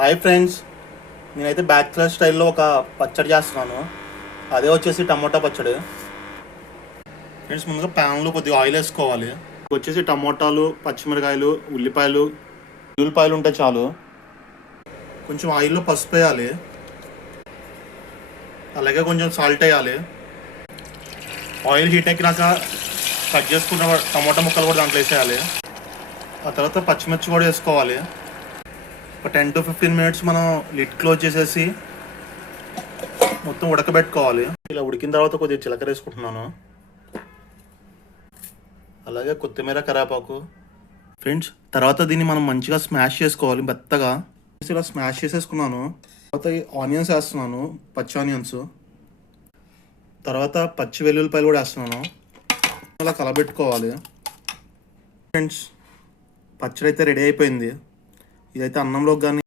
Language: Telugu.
హాయ్ ఫ్రెండ్స్, నేనైతే బ్యాచిలర్ స్టైల్లో ఒక పచ్చడి చేస్తున్నాను. అదే వచ్చేసి టమోటా పచ్చడి. ఫ్రెండ్స్, ముందుగా ప్యాన్లో కొద్దిగా ఆయిల్ వేసుకోవాలి. వచ్చేసి టమోటాలు, పచ్చిమిరకాయలు, ఉల్లిపాయలు ఉంటే చాలు. కొంచెం ఆయిల్లో పసుపు వేయాలి, అలాగే కొంచెం సాల్ట్ వేయాలి. ఆయిల్ హీట్ ఎక్కినాక కట్ చేసుకున్న టమోటా ముక్కలు కూడా దాంట్లో వేసేయాలి. ఆ తర్వాత పచ్చిమిర్చి కూడా వేసుకోవాలి. ఒక 10 to 15 మినిట్స్ మనం లిడ్ క్లోజ్ చేసేసి మొత్తం ఉడకబెట్టుకోవాలి. ఇలా ఉడికిన తర్వాత కొద్దిగా జీలకర్ర వేసుకుంటున్నాను, అలాగే కొత్తిమీర, కరివేపాకు. ఫ్రెండ్స్, తర్వాత దీన్ని మనం మంచిగా స్మాష్ చేసుకోవాలి మెత్తగా. ఇలా స్మాష్ చేసేసుకున్నాను. తర్వాత ఆనియన్స్ వేస్తున్నాను, పచ్చి ఆనియన్స్. తర్వాత పచ్చి వెల్లుల్లిపాయలు కూడా వేస్తున్నాను. అలా కలబెట్టుకోవాలి. ఫ్రెండ్స్, పచ్చడి అయితే రెడీ అయిపోయింది. ఇదైతే అన్నంలోకి కానీ